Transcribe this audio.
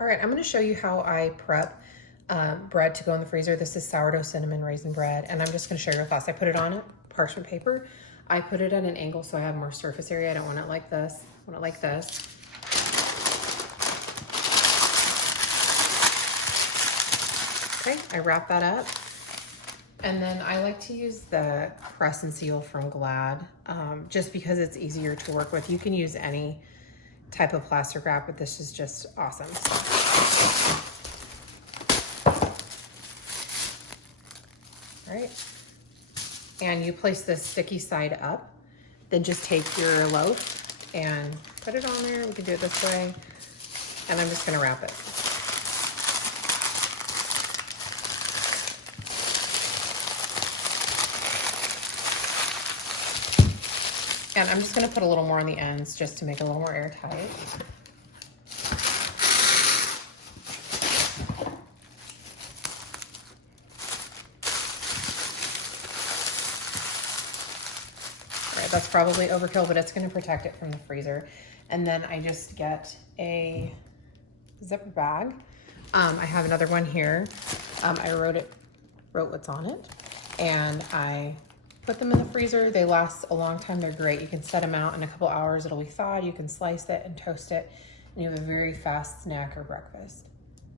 All right, I'm gonna show you how I prep bread to go in the freezer. This is sourdough cinnamon raisin bread, and I'm just gonna show you real fast. I put it on a parchment paper. I put it at an angle so I have more surface area. I don't want it like this. I want it like this. Okay, I wrap that up. And then I like to use the press and seal from Glad, just because it's easier to work with. You can use any type of plastic wrap, but this is just awesome. All right, and you place this sticky side up, then just take your loaf and put it on there. We can do it this way, and I'm just gonna wrap it. And I'm just gonna put a little more on the ends just to make it a little more airtight. All right, that's probably overkill, but it's gonna protect it from the freezer. And then I just get a zipper bag. I have another one here. I wrote what's on it, and I put them in the freezer. They last a long time. They're great. You can set them out in a couple hours. It'll be thawed. You can slice it and toast it, and you have a very fast snack or breakfast.